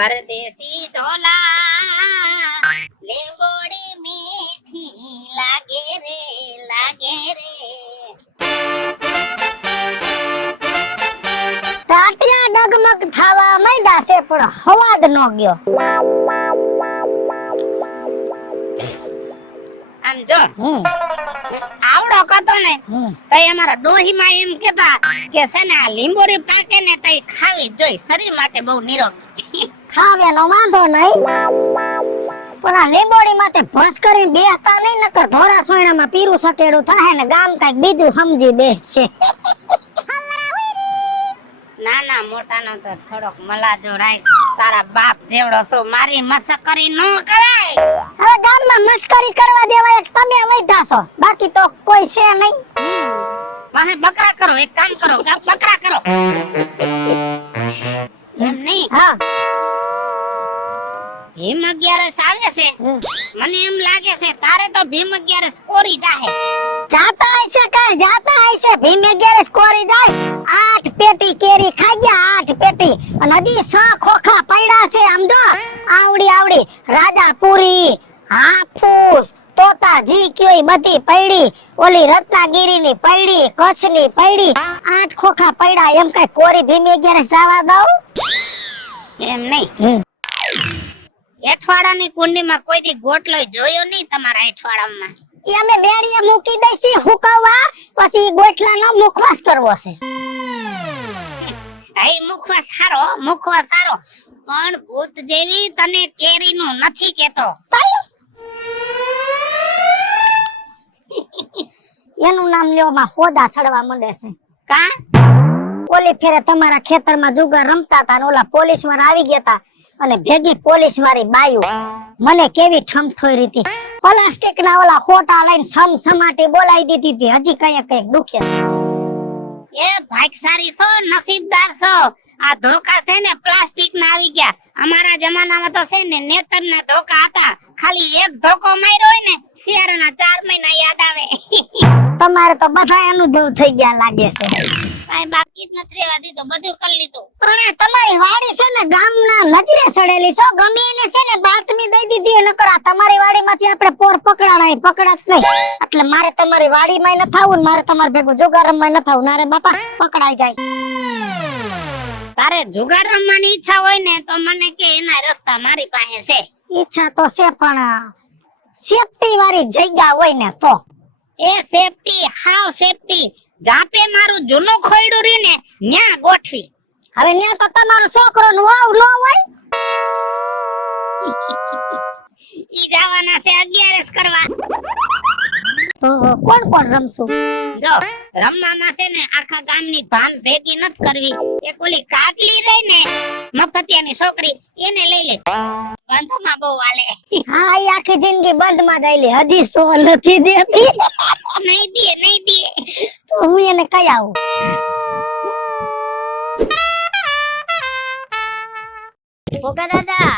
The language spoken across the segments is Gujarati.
પરદેશી ઢોલા લેબોડી મીઠી લાગે રે ટાટિયા ડગમગ થાવા માંડ્યા છે પણ હવાદ નો ગયો. આમ જો આવડો કતો ને તઈ અમારા ડોહીમાં એમ કહેતા કે છે ને આ લીંબોડી પાકે ને તઈ ખાવી જોઈ શરીર માટે બહુ નિરોગી. ખાવેનો વાંધો નહીં પણ આ લીંબોડી માથે ભસ કરીને બેસતા નહીં નકર ધોરા સોયણામાં પીરું સકેડું થાય ને ગામ કાંઈક બીજું સમજી બેસશે. નાના મોટાનો તો થોડોક મલાજો રાખ. તારા બાપ જેવડો તો મારી મસ્કરી ન કરાય. હવે ગામમાં મસ્કરી કરવા દેવા એક તમે વૈધા છો બાકી તો કોઈ છે નહીં. વાહે બકરા કરો, એક કામ કરો બકરા કરો એમ નહીં. હા ભીમ 11 આવે છે મને એમ લાગે છે તારે તો ભીમ 11 કોરી જાહે. જાતા હશે કાય જાતા હશે ભીમ 11 કોરી જાય. 8 પેટી કેરી ખાઈ ગયા 8 પેટી અને હજી 6 ખોખા પડ્યા છે. આમ જો આવડી રાજાપુરી હાફૂસ તોતાજી કયોય બધી પડી. ઓલી રત્નાગીરીની પડી કચ્છની પડી 8 ખોખા પડ્યા. એમ કઈ કોરી ભીમ 11 જવા દઉં એમ નહીં. એઠવાડાની કુંડીમાં કોઈ દી ગોટલો જોયો નહીં તમારા એઠવાડામાં? ઈ અમે મેળીએ મૂકી દઈશી હુકવવા પછી ગોટલાનો મુખવાસ કરવો છે. આઈ મુખવા સારો પણ ભૂત જેવી તને કેરીનું નથી કેતો. એનું નામ લેવામાં હોદા ચડવા માંડે છે. કા ઓલી ફેરે તમારા ખેતરમાં જુગાર રમતા હતા ને ઓલા પોલીસ વાળા આવી ગયા હતા અને ભેગી પોલીસ વાળી બાયું મને કેવી ઠમઠોઈ હતી. પ્લાસ્ટિક ના ઓલા ખોટા લઈને સમસમાટી બોલાવી દીધી હતી. હજી કઈ દુખે એ ભાગશાળી છો, નસીબદાર છો. આ ધોકા છે ને પ્લાસ્ટિક ના આવી ગયા. અમારા જમાનામાં તો છે ને નેતર ના ધોકા હતા. ખાલી એક ધોકો માર્યો હોય ને શિયાળાના 4 મહિના યાદ આવે. તમારે તો બધા અનુભવ થઈ ગયા લાગે છે. કાઈ બાકી જ નથી રહેવા દીધું, બધું કરી લીધું. પણ તમારી વાડી છે ને ગામના નજરે સડેલી છો. ગમે એને છે ને બાતમી દઈ દીધી નકર આ તમારી વાડીમાંથી આપણે પોર પકડાણાય પકડાત નહીં. એટલે મારે તમારી વાડીમાં ન થાવું ને મારે તમાર ભેગું જુગારમાં ન થાવું. નારે બાપા પકડાઈ જાય. તારે જુગાર રમવાની ઈચ્છા હોય ને તો મને કે એના રસ્તા મારી પાસે છે. ઈચ્છા તો છે પણ સેફટી વાળી જગ્યા હોય ને તો. એ સેફટી હાવ સેફટી જાપે મારું જૂનું ખોયડું રહ્યું ને ન્યા ગોઠવી. હવે ન્યા તો તમારો છોકરો નું વાવ ન હોય. ઈ જવાના છે 11 કરવા. તો કોણ રમશું? જો રમવામાં છે ને આખા ગામની ભાન ભેગી નત કરવી. એક ઓલી કાકલી રહી ને મફતિયાની છોકરી એને લઈ લે. બંધમાં બહુ હાલે. હા ઈ આખી જિંદગી બંધમાં જ આલી. હજી સો નથી દેતી. નહીં દે તો હું એને કઈ આવું. ઓકા દાદા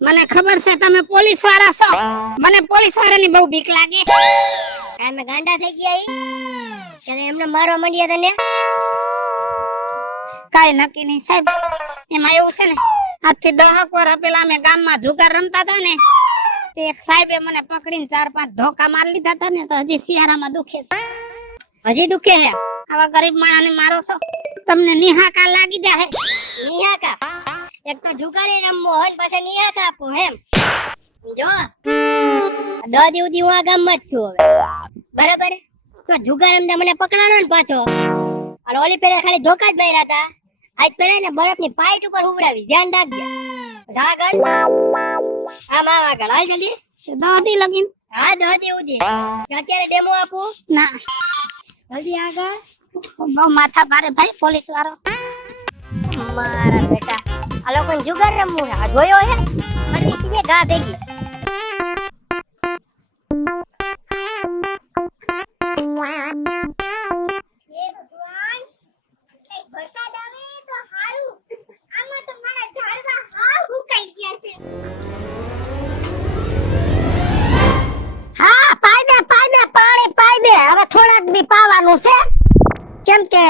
મને ખબર છે તમે પોલીસ વાળા છો. મને પોલીસ વાળાની બહુ બીક લાગે. અમે ગાંડા થઈ ગયા કે એમને મારવા માંડ્યા તને? કાઈ નક્કી નહીં સાહેબ. એમાં એવું છે ને આજથી 10 વર્ષ પહેલા અમે ગામમાં જુગાર રમતા હતા ને તે એક સાહેબે મને પકડીને 4-5 ધોકા મારી લીધા હતા ને તો હજી શિયાળામાં દુખે છે. હજી દુખે છે? આવા ગરીબ માણસને મારો છો તમને નિહાકા લાગી જાય. નિહાકા? એક તો જુગારે રમવો હોય પછી નિહાકા આપો એમ. જો 10 દિવસ હું આ ગામમાં જ છું હવે બરાબર. તો જુગાર રમતા મને પકડાણો ને પાછો અને ઓલી પેલા ખાલી ધોકા જ માર્યા હતા. આજ પેલા ને બરફની પાઇટ ઉપર ઉભરાવી ધ્યાન રાખજે. આગળ આમ આગળ હાલ જલ્દી. 10 દી લગીન? હા 10 દી ઉધી. અત્યારે ડેમો આપું ના જલ્દી આગળ. બહુ માથા ભારે ભાઈ પોલીસ વાળો. મારા બેટા આ લોકોને જુગાર રમવું છે જોયો હે? મારી સીધે ગા ભેગી. વરસાદ આવે તો હારું. આમાં તો મારા ઝાડવા હાવ હુકાઈ ગયા છે. કે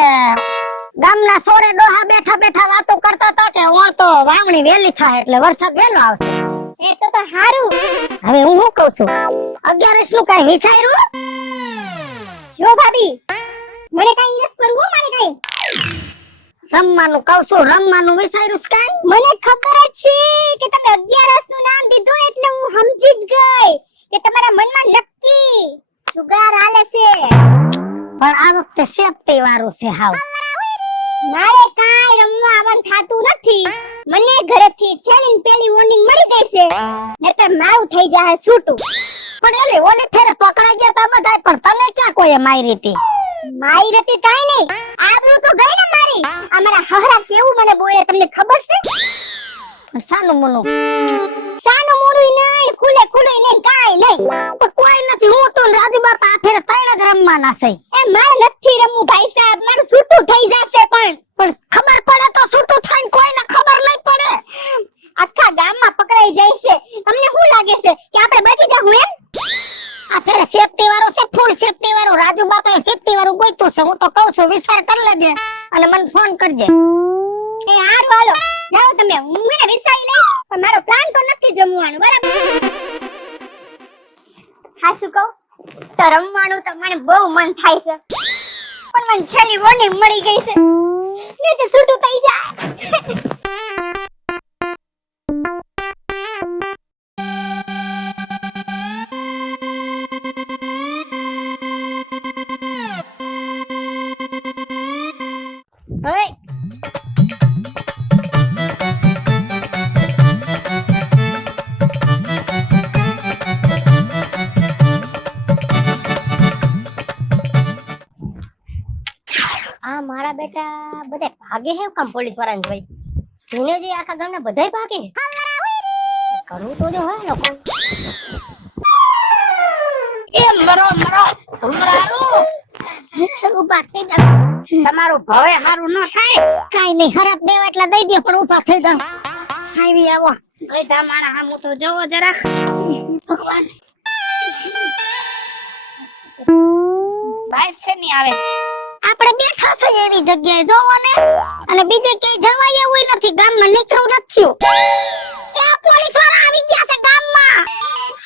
ગામના સોરે ડોહા બેઠા બેઠા વાતો કરતા હતા કે ઓણ તો વાવણી વેલી થાય એટલે વરસાદ વેલો આવશે. એ તો હારું. હવે હું શું કહું છું 11 નું કઈ વિચાર્યું? જો ભાભી મને કઈ નથી કરવું, મને કઈ રમવાનું કહું છું, રમવાનું વિચાર્યું છે કઈ? મને ખબર જ છે કે તમે 11 નું નામ દીધું એટલે હું સમજી જ ગઈ કે તમારા મનમાં નક્કી જુગાર હાલે છે. પણ આ વખતે સેફટી વાળું છે હાવ. મારે કાઈ રમવા આવવાનું થાતું નથી. મને ઘરેથી છેલ્લી પેલી વોર્નિંગ મળી ગઈ છે, નહીતર મારું થઈ જાય છૂટું. પણ એલી ઓલી ફેરે પકડાઈ ગયા તા બધાય, પણ તને ક્યાં કોઈએ મારી હતી? મારી રતી કાઈ નહીં, આબરૂ તો ગઈ ને મારી. અમારા હહરા કેવું મને બોલે તમને ખબર છે? પણ સાનું મુનું સાનું મોડું નહીં, ખુલે ખુલે નહીં, કાઈ નહીં. પણ કોઈ નથી, હું તો ને રાજુ બાપા આ ફેરે ત્રણ જ રમવાના છે. એ મારે નથી રમવું ભાઈ સાહેબ, મારું છૂટું થઈ જશે. પણ ખબર પડે તો છૂટું થાય ને કોઈને ખબર નહીં પડે. આખા ગામમાં પકડાઈ જાય છે. તમને શું લાગે છે કે આપણે બચી જાવું એમ? આ ફેરે સેફટી વાળું છે, ફૂલ સેફટી વાળું. રાજુ બાપાએ સેફટી વાળું ગોઈતું છે. હું તો કહું છું વિચાર કરી લેજે અને મને ફોન કરજે. એ હારું હાલો જાઓ તમે, હું મને વિચારી લઈશ. પણ મારો પ્લાન તો નથી જ રમવાનું, બરાબર? હા શું કહું તો રમવાનું તો મને બહુ મન થાય છે, પણ મને છેલ્લી વોર્નિંગ મળી ગઈ છે, નહીં તો છૂટું થઈ જાય. ઓય આ મારા બેટા બધે ભાગે હે કામ પોલીસ વાળાને જોઈ. જીને જે આખા ગામના બધાય ભાગે. કરવું તો જો હોય લોકો. એ મરો મરો ભમરારો, ઉભા થઈ જા. તમારું ભવે હારું ન થાય. કાઈ નહીં, ખરાબ દેવ એટલે દઈ દે, પણ ઉભા થઈ જા. આવી આવો. ગઈઢા માણા હામું તો જોવો જરાક. ભગવાન ભાઈ છે ની આવે. આપણે બેઠા છે એવી જગ્યાએ જોવો ને, અને બીજે ક્યાંય જવાય એવું નથી, ગામમાં નીકળવું નથી. એ પોલીસ વાળા આવી ગયા છે ગામમાં.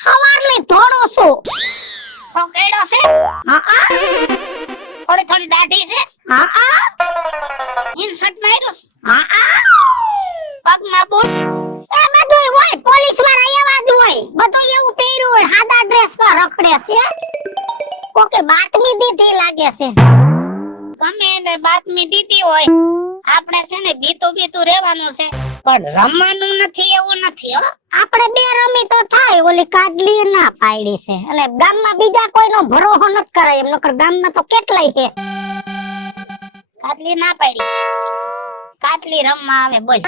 સવારની ધોળો છું. સોકેડો છે, હા થોડી થોડી દાઢી છે, હા ઇન્સર્ટ માર્યું છે, હા પગમાં બૂટ. એ બધું હોય, પોલીસ વાળા એવા જ હોય, બધું એવું પહેર્યું હોય, સાદા ડ્રેસ માં રખડે છે. કોકે બાતમી દીધી લાગે છે. ગમે એને બાતમી દીધી હોય, આપણે છે ને બીતું રહેવાનું છે, પણ રમવાનું નથી એવું નથી હો. આપણે બે રમી તો થાય, ઓલી કાડલી ના પાડી છે, અને ગામમાં બીજા કોઈનો ભરોસો નથી કરાય એમ. નકર ગામમાં તો કેટલાય છે. કાટલી ના પાડી, કાટલી રમવા આવે બોલ.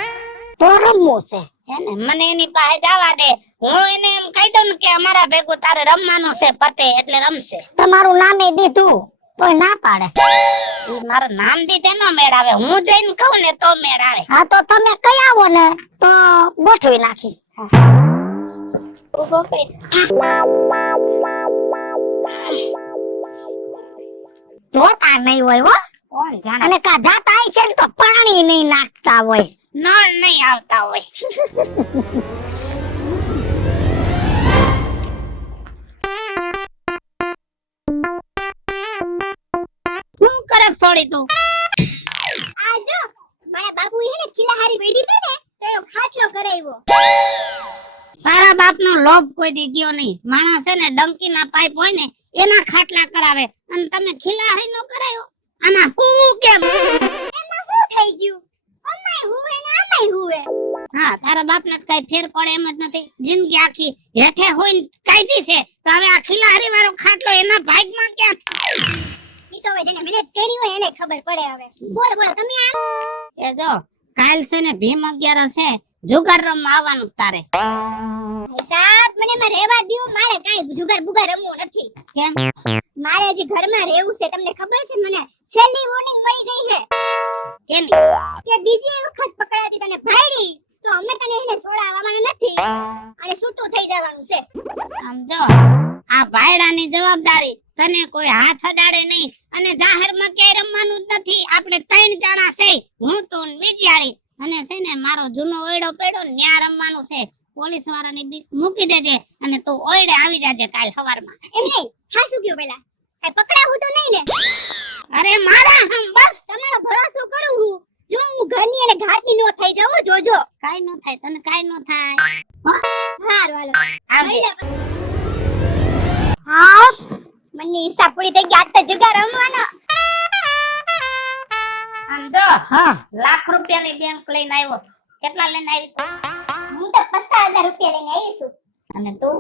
તો રમવું છે એને મને એની પાસે જવા દે. હું એને એમ કહી દઉં ને કે અમારા ભેગું તારે રમવાનું છે, પતે એટલે રમશે. તમારું નામે દીધું તોય ના પાડે છે. ઈ મારું નામ દીધે નો મેળ આવે, હું જઈને કહું ને તો મેળ આવે. હા તો તમે કઈ આવો ને તો ગોઠવી નાખી. ઉભો કઈશ. જોતા નહીં હોય હો, કોણ જાણે અને કા જાતા હોય છે ને તો પાણી નહીં નાખતા હોય. નળ નહીં આવતા હોય. શું કરે છોડી તું? આ જો મારા બાપુ હે ને કિલ્લાહારી બેઠી હતી ને તો એનો ખાટલો કરાવ્યો. તારા બાપનો લોભ કોઈ દી ગયો નહીં. માણસ છે ને ડંકીના પાઇપ હોય ને એના ખાટલા કરાવે, અને તમે ખીલાહારી નો કરાયો. આમાં હું કેમ? એમાં શું થઈ ગયું? અમાય હુવે ને આમાય હુવે. હા, તારા બાપને કઈ ફેર પડે એમ જ નથી. જિંદગી આખી હેઠે હોઈને કાઢી છે, તો હવે આ ખીલાહારી વાળો ખાટલો એના ભાગમાં ક્યાં? ઈ તો હવે જેને મહેનત કરી હોય એને ખબર પડે. હવે બોલ બોલ તમે આમ. એ જો કાલ છે ને ભીમ 11 છે, જુગાર રમવા આવવાનું તારે. સાહેબ મને માં રહેવા દ્યો, મારે કાઈ જુગાર બુગાર રમવું નથી. કેમ? મારે હજી ઘરમાં રહેવું છે. તમને ખબર છે મને છેલ્લી વોર્નિંગ મળી ગઈ છે કેની? કે બીજી વખત પકડાતી તને ભાઈડી તો અમે તને એને છોડાવવાના નથી અને છૂટું થઈ જવાનું છે. આમ જો આ ભાઈડાની જવાબદારી તને કોઈ હાથ અડાડે નહીં અને જાહેરમાં ક્યાંય રમવાનું જ નથી. આપણે 3 જણા છે, હું તું ને વિજયાળી. અને છે ને મારો જૂનો ઓયડો પડ્યો ને ન્યા રમવાનું છે. પોલીસ વાળાની બીક મૂકી દેજે અને તું ઓયડે આવી જાજે કાલ સવારમાં. એમ નહીં, હા શું કયો પેલા કઈ પકડાવું તો નહીં ને? અરે મારા હમ બસ તમારો ભરોસો કરું હું. જો હું ઘરની અને ઘાટની નો થઈ જાઉં, જોજો. કાઈ નો થાય, તને કાઈ નો થાય. હારું હાલો. આવજે. હા મને ઈચ્છા પૂરી થઈ ગઈ, આજ તો જુગાર રમવાનો. સમજો હા લાખ રૂપિયાની બેંક લઈને આવ્યો છું. કેટલા લઈને આવી તું? હું તો 50,000 રૂપિયા લઈને આવી છું. અને તું?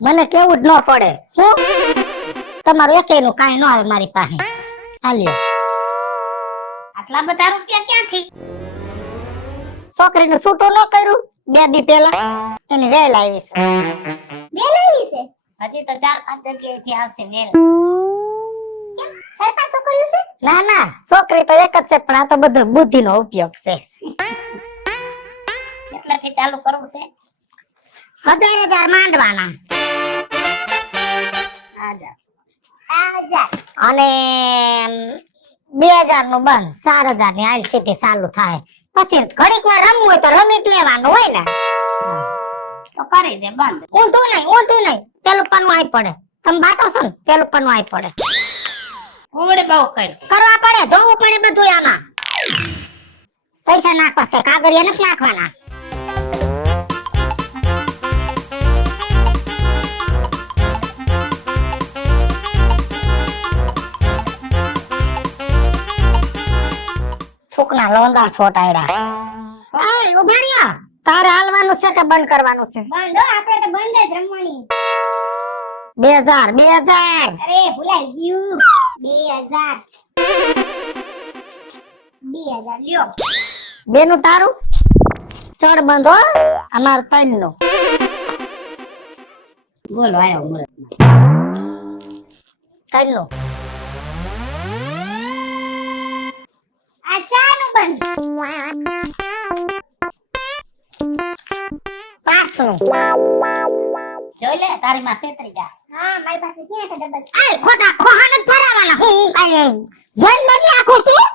મને કેવું જ ન પડે. હું તમારું એકેયનું કાંઈ ન આવે મારી પાસે. હાલ્યો આટલા બધા રૂપિયા ક્યાંથી? છોકરીનું છૂટું ન કર્યું 2 દી પહેલા, એની વેલ આવી છે. બે લેવી છે. હજી તો 4-5 જગ્યાએથી આવશે વેલ. સરપંચ છોકરીઓ છે. ના ના, છોકરી તો એક જ છે, પણ આ તો બધું બુદ્ધિનો ઉપયોગ છે. કેટલાથી ચાલુ કરવું છે? 1000 માંડવાના અને 2000 નું બંધ, 4000 ની આઈલ સીધી ચાલુ થાય. પછી ઘડીક વાર રમવું હોય તો રમી જ લેવાનું હોય ને. તો કરી દે બંધ. ઊંધું નહીં, પેલું પન્નું આઈ પડે. તમે બાટો છો ને, પેલું પન્નું આઈ પડે. ઓવડે બહુ કર્યું. કરવા પડે, જોવું પડે બધું આમાં. પૈસા નાખવા છે, કાગળિયા નથી નાખવાના. છોકના લોંદા છોટાયડા. એ ઉભા રહ્યા, તારે હાલવાનું છે કે બંધ કરવાનું છે? બંધ હો, આપણે તો બંધ જ રમવાની. 2000 અરે ભૂલાઈ ગયું. 2000 લ્યો. બેનું તારું ચડ બંધ હો, અમાર 3 નું. બોલો આયો મુરત. 3 નું આ ચાનું બંધ. 5 નું. જોઈ લે તારી માં છેતરી ગયા. હા મારી પાસે ક્યાં છે ડબલ? એ ખોટા ખોહાન જ ભરાવાના. હું કાઈ જોઈન બની આખું છું.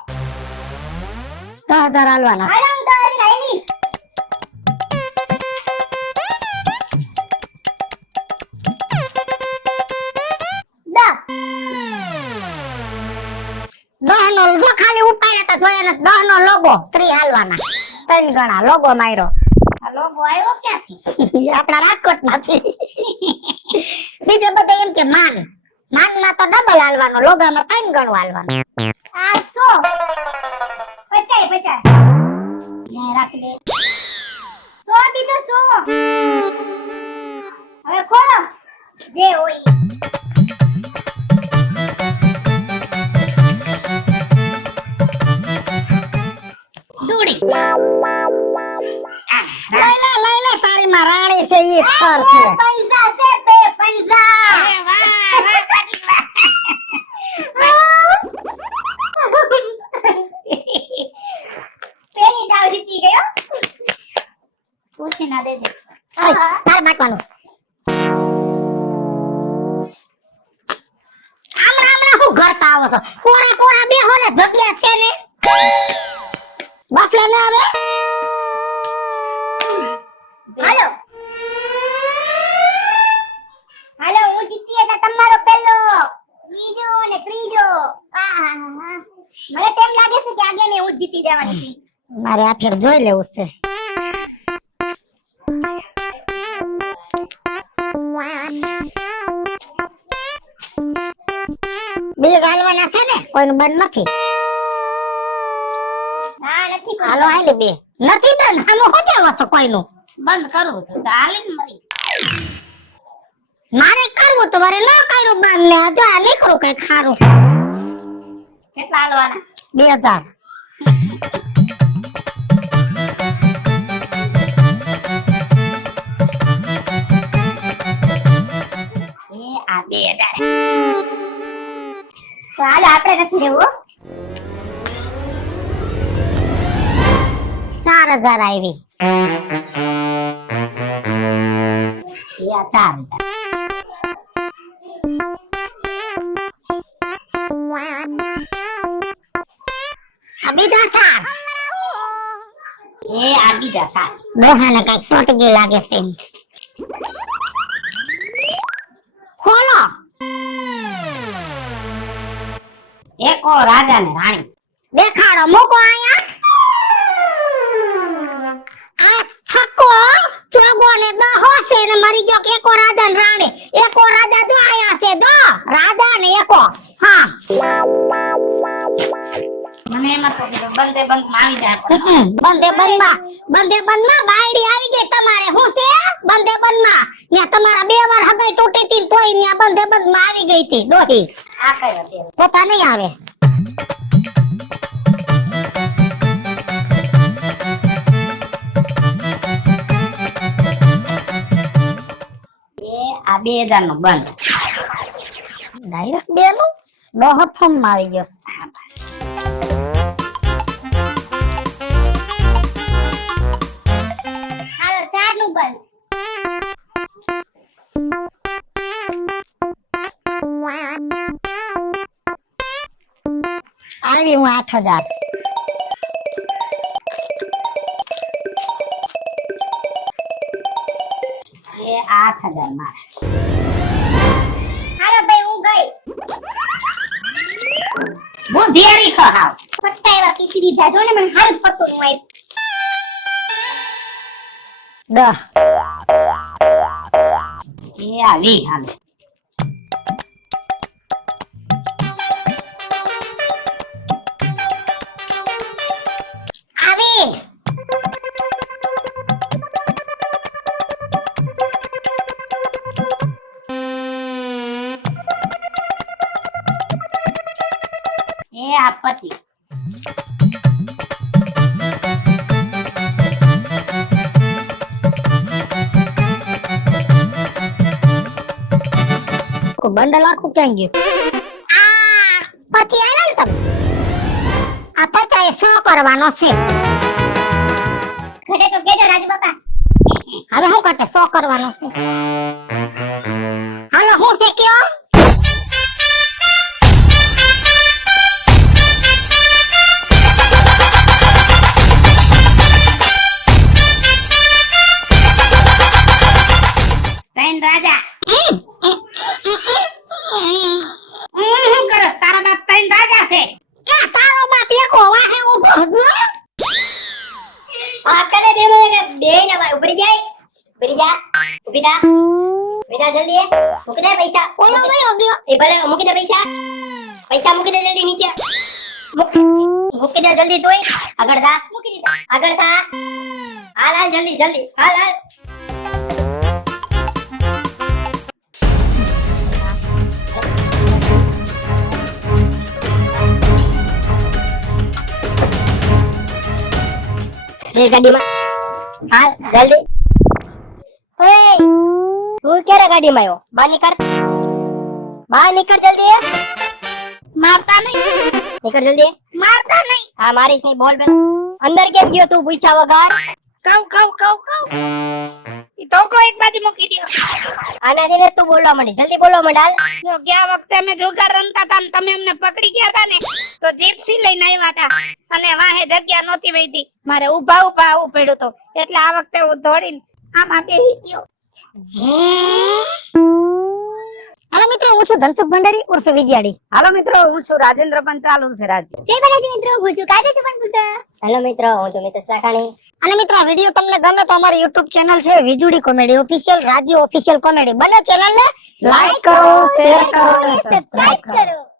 10,000 હાલવાના. હાલો હું તો આવી લાવી. દહનો જો ખાલી ઉપાડ્યા તા જોયા ને 10 નો લોગો 3 હાલવાના. 3 ગણા લોગો માર્યો. આ લોગો આવ્યો ક્યાંથી? આપણા રાજકોટ માંથી. બીજે બધા એમ કે માન માં તો ડબલ હાલવાનો, લોગામાં 3 ગણું હાલવાનું. આ 100 50 અહીંયા રાખી દે. 100 દીધો 100. હવે ખોલો જે હોય. દોડી. લઈ લે તારી માં રાણી છે ઈ ખર છે. પૈસા છે બે પૈસા. અરે વાહ વાહ તારી વાહ. પેલી દાવ જીતી ગયો. પૂછી ના દેજે. તાર બાટવાનું. આમણા હું ઘરતા આવો છો? કોરા બેહો ને, જગ્યા છે ને? બસ લેને હવે. હાલો હાલો હું જીતી એટલે તમારો પહેલો બીજો ને ત્રીજો. મને તેમ લાગે છે કે આગે મેં હું જ જીતી જવાની છું. મારે આ ફેર જોઈ લેવું છે. બે ગાલવાના છે ને, કોઈનું બંધ નથી. ના નથી કોઈ. હાલો હાલે બે નથી બંધ. આમ હો જાવ છો કોઈનું? બંધ કરવું તો હાલી ને મરી. મારે કરવું તો મારે ન કર્યું બંધ ને જો આ નીકળું કઈ ખારું. કેટલા હાલવાના? 2000. એ આ 2000. તો હાલો આપણે નથી રહેવું હો. 4000 આવી. એ આ 4000. એ આ બીજા સાસ. ડોહાને કઈક સોટી ગયું લાગે છે. ખોલો. એકો રાજા ને રાણી. દેખાડો, મૂકો આયા. આ છક્કો ચોગો ને દહો છે ને મરી ગયો કે એકો રાજા ને રાણી. એકો રાજા જો આયા છે, દો રાજા ને એકો. હા, મને એમાં તો કીધું બંધે બંધ માં આવી જાય. બંધે બંધમાં બાયડી આવી ગઈ તમારે. હું છે બંધે બંધમાં? ત્યાં તમારા 2 વાર હગાઈ તૂટી હતી તોય ત્યાં બંધે બંધમાં આવી ગઈ હતી ડોહી. આ કઈ હતી? પોતા નહીં આવે. એ આ 2000 નો બંધ. ડાયરેક્ટ 2 નું ડોહો ફોર્મ માં આવી ગયો. હાલો 4 નું બંધ. આવી હું 8000. એ 8000 માં. હાલો ભાઈ હું ગઈ. બુદ્ધિયારી છો હાવ. પત્તા એવા પીસી દીધા જો ને, મને હારું જ પત્તું નું આવ્યું. 10. એ આવી હાલ. આવી. એ આ 25. બંડલ આખું ક્યાં ગયું? આ પછી આયા ને તમે. આ 50 100 કરવાનો છે. ઘરે તો કેજો રાજુ બાપા. હવે હું કાટે 100 કરવાનો છે. હાલો હું છે કયો? તૈન રાજા. હું કરો? તારા બાપ તૈન રાજા છે. ક્યાં તારો બાપ એકો વાહે ઊભો છે? આ કને બે મને બે ને વાર ઉભરી જાય. ઉભરી જા. ઉભી થા. બેટા જલ્દી મૂકી દે પૈસા. ઓલો વયો ગયો. એ ભલે મૂકી દે પૈસા. પૈસા મૂકી દે જલ્દી નીચે. મૂકી દે જલ્દી તોય. આગળ થા. મૂકી દીધા. આગળ થા. હાલ હાલ જલ્દી જલ્દી. હાલ હાલ. રેલગાડીમાં હાલ જલ્દી. ઓય તું ક્યારે ગાડીમાં આવ્યો? બહાર નીકળ જલ્દી. મારતા નહીં. નીકળ જલ્દી. મારતા નહીં. હા મારીશ નહીં. બોલ બેન. અંદર કેમ ગયો તું પૂછ્યા વગર? કઉ. ઈ તોકલો એક બાજુ મૂકી દો. આના દીને તું બોલવા માંડી. જલ્દી બોલવા માંડ હાલ. જો ગયા વખતે અમે જુગાર રમતા હતા ને તમે અમને પકડી ગયા હતા ને, તો જીપ્સી લઈને આવ્યા હતા અને વાહે જગ્યા નહોતી વહીતી. મારે ઊભા આવવું પડ્યું તો, એટલે આ વખતે હું દોડીને આમાં બેહી ગયો. હાલો મિત્રો, હું છું ધનસુખ ભંડારી ઉર્ફે વિજયાડી. હાલો મિત્રો, હું છું રાજેન્દ્ર પંચાલ ઉર્ફે રાજુ. જય બાલાજી મિત્રો, હું છું કાજે છું પણ પુત્ર. હેલો મિત્રો, હું છું મિત્ર સાખાણી. અને મિત્રો આ વિડિયો તમને ગમે તો અમારી YouTube ચેનલ છે Vijudi comedy official, Raju official comedy. બંને ચેનલ ને લાઈક કરો, શેર કરો અને સબસ્ક્રાઇબ કરો.